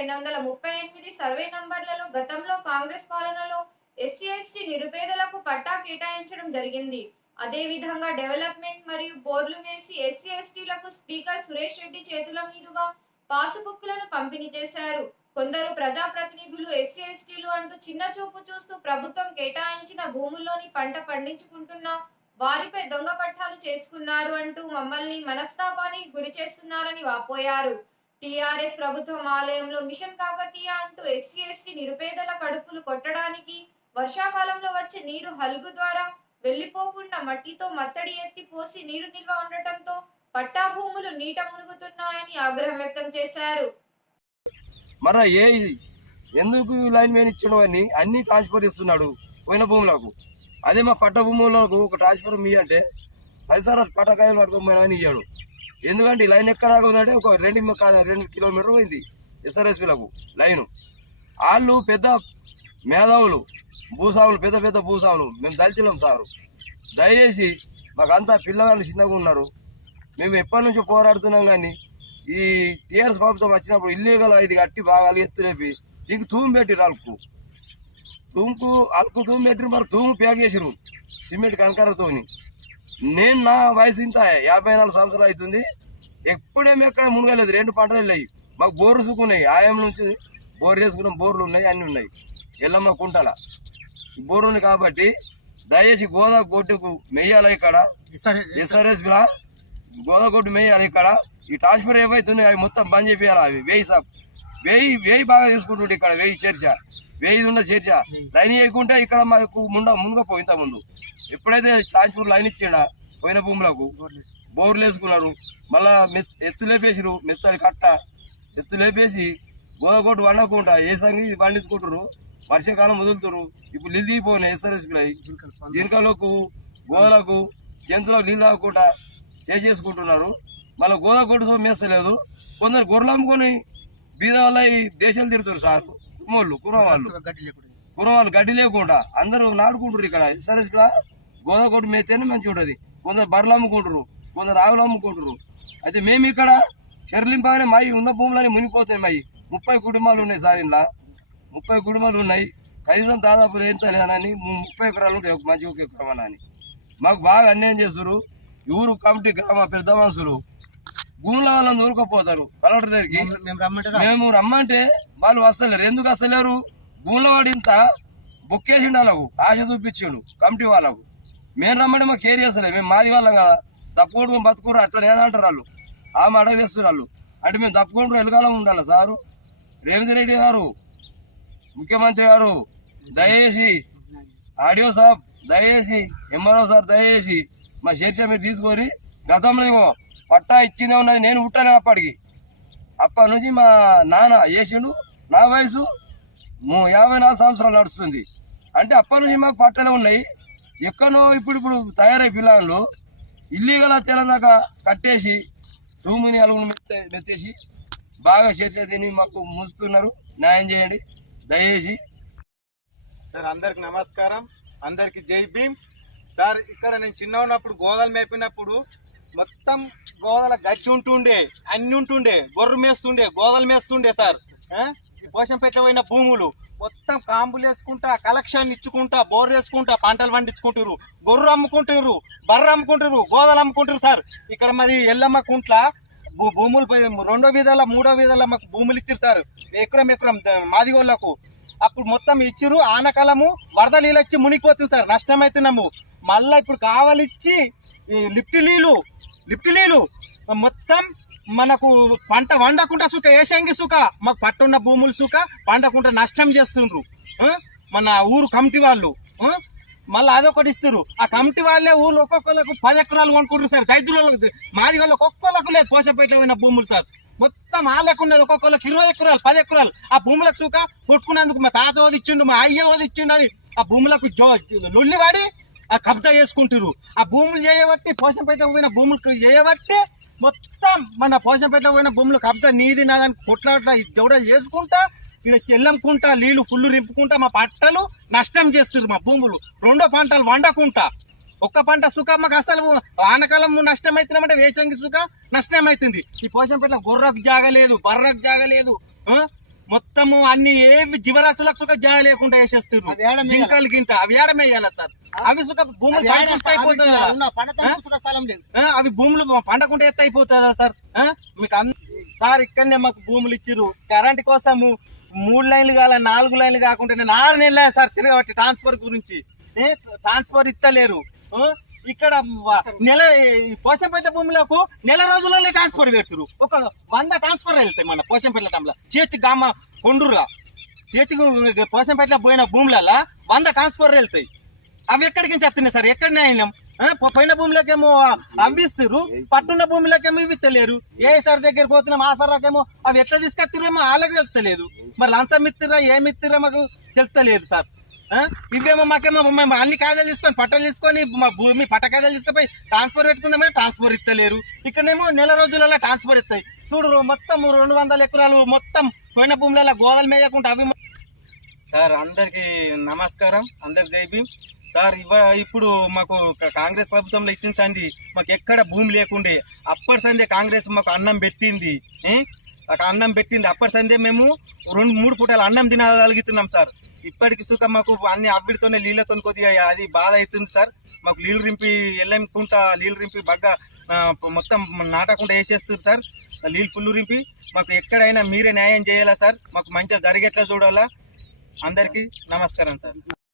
238 survey నంబర్లలో గతంలో కాంగ్రెస్ పాలనలో SC ST నిరుపేదలకు పట్టా కేటాయించడం జరిగింది. అదే విధంగా డెవలప్మెంట్ మరియు బోర్డులు వేసి ఎస్సీ ఎస్టీలకు స్పీకర్ సురేష్ రెడ్డి చేతుల మీదుగా పాసుబుక్కులను పంపిణీ చేశారు. కొందరు ప్రజాప్రతినిధులు ఎస్సీ ఎస్టీలు అంటూ చిన్న చూపు చూస్తూ ప్రభుత్వం కేటాయించిన భూముల్లోని పంట పండించుకుంటున్న వారిపై దొంగ పట్టాలు చేసుకున్నారు అంటూ మమ్మల్ని మనస్తాపానికి గురి చేస్తున్నారని వాపోయారు. టీఆర్ఎస్ ప్రభుత్వం ఆలయంలో మిషన్ కాకతీయ అంటూ ఎస్సీ ఎస్టీ నిరుపేదల కడుపులు కొట్టడానికి వర్షాకాలంలో వచ్చే నీరు హలుగు ద్వారా వెళ్లిపోకుండా మట్టితో మత్తడి ఎత్తి పోసి నీరు నిల్వ ఉండటంతో పట్టా భూములు నీట మునుగుతున్నాయని ఆగ్రహం వ్యక్తం చేశారు. మరి ఎందుకు లైన్ మ్యాన్ ఇచ్చడం అని అన్ని ట్రాన్స్ఫర్ ఇస్తున్నాడు పోయిన భూములకు. అదే మా పట్ట భూములకు ఒక ట్రాన్స్ఫర్ మీ అంటే 10 సార్లు పట్టకాయలు పట్టుకోమని అని ఇచ్చాడు. ఎందుకంటే ఈ లైన్ ఎక్కడ ఉందంటే ఒక 2 కిలోమీటర్ పోయింది ఎస్ఆర్ఎస్పీలకు లైను. వాళ్ళు పెద్ద మేధావులు, భూస్వాములు, పెద్ద పెద్ద భూస్వాములు. మేము దళితులం సారు. దయచేసి మాకంతా పిల్లగాళ్ళు చిన్నగా ఉన్నారు. మేము ఎప్పటి నుంచో పోరాడుతున్నాం. కానీ ఈ టీఆర్ఎస్ ప్రభుత్వం వచ్చినప్పుడు ఇల్లీగల్ ఇది కట్టి బాగా ఎత్తులేపి ఇంక తూము పెట్టిరు. అల్కు తూము పెట్టిరు. మరి తూము ప్యాక్ చేసిరు సిమెంట్ కంకరతోని. నేను నా వయసు ఇంత 54 సంవత్సరాలు అవుతుంది. ఎప్పుడేమి ఎక్కడ మునగలేదు. 2 పంటలు వెళ్ళాయి. మాకు బోర్లు సుకున్నాయి. ఆయం నుంచి బోర్ చేసుకున్నాం. బోర్లు ఉన్నాయి, అన్నీ ఉన్నాయి. ఎల్లమ్మ కుంటల బోర్లు ఉంది. కాబట్టి దయచేసి గోదాగొడ్డుకు మెయ్యాలి. ఇక్కడ ఎస్ఆర్ఎస్ గోదాగొడ్డు మెయ్యాలి. ఇక్కడ ఈ ట్రాన్స్ఫర్ ఏవైతున్నాయి అవి మొత్తం బంద్ చేయాలి. అవి 1000 బాగా తీసుకుంటుండే. ఇక్కడ 1000 ఉన్న చర్చ లైన్ వేయకుంటే ఇక్కడ మాకు మునగపో. ఇంత ముందు ఎప్పుడైతే ట్రాన్స్ఫర్ లైన్ ఇచ్చిండా పోయిన భూములకు బోర్లు వేసుకున్నారు. మళ్ళా ఎత్తు లేపేసిరు. మెత్తడి కట్ట ఎత్తు లేపేసి గోదాగొడ్డు వండకుండా ఏ సంగతి పండించుకుంటారు. వర్షాకాలం వదులుతారు. ఇప్పుడు నీళ్ళు దిగిపోయినాయి ఎస్ఆర్ఎస్పీ జింకలకు, గోదలకు, జంతువులకు నీళ్ళు తాగకుండా చేసుకుంటున్నారు. మళ్ళీ గోదాగొడ్డు మేస్తలేదు. కొందరు గొర్రెలు అమ్ముకొని బీద వల్ల ఈ దేశాలు తిరుగుతారు సార్. కుర్రవాళ్ళు గడ్డి లేకుండా అందరూ నాడుకుంటారు. ఇక్కడ ఎస్ఆర్ఎస్ గోదాగొడ్డు మేస్తేనే మంచిగా ఉంటుంది. కొందరు బర్రెలు అమ్ముకుంటారు, కొందరు ఆవులు అమ్ముకుంటారు. అయితే మేము ఇక్కడ చెర్లింపగానే మై ఉన్న భూములని మునిగిపోతాయి. మై 30 కుటుంబాలు ఉన్నాయి సార్. ఇలా 30 కుటుంబాలు ఉన్నాయి. కనీసం దాదాపు ఎంత లేదని 30 ఎకరాలు ఉంటాయి. మంచి 1 ఎకరం అని మాకు బాగా అన్యాయం చేస్తారు. ఊరు కమిటీ గ్రామ పెద్ద మనుషులు భూముల వాళ్ళని దూరకపోతారు కలెక్టర్ దగ్గరికి. మేము రమ్మంటే వాళ్ళు వస్తలేరు. ఎందుకు వస్తలేరు? భూముల వాడు ఇంత బొక్కేసిండు. వాళ్ళకు ఆశ చూపించిండు కమిటీ వాళ్ళకు. మేము రమ్మంటే మాకు కేర్ చేస్తలేదు. మేము మాది వాళ్ళం కదా, తప్పుకోడుకొని బతుకురు అట్లా నేనంటారు వాళ్ళు. ఆమె అడగ తెస్తారు వాళ్ళు. అంటే మేము తప్పుకుంటూ ఎలుగాలం ఉండాలి సారు. రేవంత్ రెడ్డి గారు, ముఖ్యమంత్రి గారు దయచేసి, ఆడియో సాబ్ దయచేసి, ఎంఆర్ఓ సార్ దయచేసి మా చర్చ మీరు తీసుకొని గతంలో పట్టా ఇచ్చిందే ఉన్నది. నేను పుట్టాను అప్పటికి. అప్పటి నుంచి మా నాన్న చేసిండు. నా వయసు 54 సంవత్సరాలు నడుస్తుంది. అంటే అప్పటి నుంచి మాకు పట్టాలే ఉన్నాయి. ఎక్కడో ఇప్పుడు తయారై పిల్లలు ఇల్లీగల్ తెలంగాణ కట్టేసి తూముని అలుగును మెత్తేసి బాగా చర్చ తిని మాకు మూస్తున్నారు. న్యాయం చేయండి దయచేసి. సార్ అందరికి నమస్కారం, అందరికి జై భీమ్. సార్ ఇక్కడ నేను చిన్న ఉన్నప్పుడు గోదాలు మేపినప్పుడు మొత్తం గోదాల గచ్చి ఉంటుండే, అన్ని ఉంటుండే, గొర్రె మేస్తుండే, గోదాలు మేస్తుండే సార్. ఈ పోషం పెట్టబోయిన భూములు మొత్తం కాంబులు వేసుకుంటా, కలెక్షన్ ఇచ్చుకుంటా, బోర్ వేసుకుంటా పంటలు పండించుకుంటారు. గొర్రె అమ్ముకుంటారు, బర్రె అమ్ముకుంటారు, గోదాలు అమ్ముకుంటారు సార్. ఇక్కడ మాది ఎల్లమ్మ కుంట్ల భూములు 2వ వీధుల 3వ వీధుల మాకు భూములు ఇచ్చారు సార్. ఎకరం మాదిగోళ్లకు. అప్పుడు మొత్తం ఇచ్చిరు. ఆనకాలము వరద నీళ్ళు వచ్చి మునిగిపోతుంది సార్. నష్టం అవుతున్నాము. మళ్ళా ఇప్పుడు కావాలిచ్చి లిఫ్ట్ నీళ్ళు మొత్తం మనకు పంట వండకుండా సుఖ ఏషంగి సుఖ మాకు పట్టున్న భూములు సుఖ పండకుండా నష్టం చేస్తుండ్రు మన ఊరు కమిటీ వాళ్ళు. మళ్ళీ అదొకటి ఇస్తారు. ఆ కమిటీ వాళ్ళే ఊళ్ళు ఒక్కొక్కరికి 10 ఎకరాలు కొనుక్కుంటారు సార్. దైతులకు మాది వాళ్ళకి ఒక్కొక్కరికి లేదు పోషపెట్టిన భూములు సార్. మొత్తం ఆలేకున్నది ఒక్కొక్కరికి 20 ఎకరాలు 10 ఎకరాలు. ఆ భూములకు సుఖ కొట్టుకునేందుకు మా తాత ఓదిచ్చిండు, మా అయ్య ఓదిచ్చిండు అని ఆ భూములకు లొల్లి వాడి ఆ కబ్జా చేసుకుంటారు. ఆ భూములు చేయబట్టి పోషంపేట పోయిన భూములు చేయబట్టి మొత్తం మన పోషంపేట పోయిన భూములు కబ్జా నీది నాదని కొట్లాట్లా జవడలు చేసుకుంటా ఇక్కడ చెల్లంకుంటా నీళ్లు ఫుల్లు రింపుకుంటా మా పంటలు నష్టం చేస్తుంది. మా భూములు 2 పంటలు వండకుంటా ఒక్క పంట సుఖ మాకు అసలు వానకాలం నష్టం అవుతున్నామంటే వేసంగి సుఖ నష్టం అవుతుంది. ఈ పోషంపేట గొర్రెకు జాగలేదు, బర్రకు జాగలేదు, మొత్తము అన్ని ఏవి జీవరాశులకు సుఖ జాగ లేకుండా వేసేస్తారు. జింకలు గింట అవి ఏడమేయాలి సార్. అవి సుఖ భూములు అయిపోతుంది. అవి భూములు పండకుండా ఎత్త అయిపోతుందా సార్? మీకు సార్ ఇక్కడనే మాకు భూములు ఇచ్చిర్రు కరెంట్ కోసము 3 లైన్లు కాల 4 లైన్లు కాకుండా నేను 6 నెలలే సార్ తిరగబట్టి ట్రాన్స్ఫర్ గురించి. ట్రాన్స్ఫర్ ఇస్తలేరు. ఇక్కడ పోషంపేట భూములకు నెల రోజులలో ట్రాన్స్ఫర్ పెడుతురు. ఒక 100 ట్రాన్స్ఫర్ వెళ్తాయి మన పోషంపేట టైంలో. చేర్చి గామ కొండూరుగా చేర్చి పోషంపేటలో పోయిన భూములలో 100 ట్రాన్స్ఫర్ వెళ్తాయి. అవి ఎక్కడికి వస్తున్నాయి సార్? ఎక్కడనే అయినాం. పోయిన భూములకేమో అవి ఇస్తారు, పట్టున్న భూములకేమో ఇవి ఇస్తలేరు. ఏ సార్ దగ్గరికి పోతున్నాం ఆ సార్కేమో అవి ఎట్లా తీసుకొస్తారేమో వాళ్ళకి తెలుస్తలేదు. మరి లంచం ఇస్తారా ఏమి ఇస్తారా మాకు తెలుస్తలేదు సార్. ఇవేమో మాకేమో మేము అన్ని కాయలు తీసుకొని పట్టలు తీసుకొని మా భూమి పట్ట కాయలు తీసుకుపోయి ట్రాన్స్ఫర్ పెట్టుకుందామని ట్రాన్స్ఫర్ ఇస్తలేరు. ఇక్కడేమో నెల రోజులలో ట్రాన్స్ఫర్ ఇస్తాయి. చూడరు మొత్తం 200 ఎకరాలు మొత్తం పోయిన భూములలో గోదలు మేయకుండా అవి. సార్ అందరికి నమస్కారం, అందరికి జై భీమ్. సార్ ఇప్పుడు మాకు కాంగ్రెస్ ప్రభుత్వంలో ఇచ్చిన సంది మాకు ఎక్కడ భూమి లేకుండే. అప్పటి సందే కాంగ్రెస్ మాకు అన్నం పెట్టింది. అన్నం పెట్టింది అప్పటి సందే మేము 2-3 పూటలు అన్నం తినగలుగుతున్నాం సార్. ఇప్పటికి సుఖ మాకు అన్ని అవిడితోనే నీళ్ళతో కొద్దిగా అది బాధ అవుతుంది సార్. మాకు నీళ్ళు రింపి ఎల్లెంకుంటా నీళ్ళు రింపి బాగా మొత్తం నాటకుండా వేసేస్తారు సార్. నీళ్ళు ఫుల్ రింపి మాకు ఎక్కడైనా మీరే న్యాయం చేయాలా సార్. మాకు మంచిగా జరిగేట్లా చూడాలా. అందరికీ నమస్కారం సార్.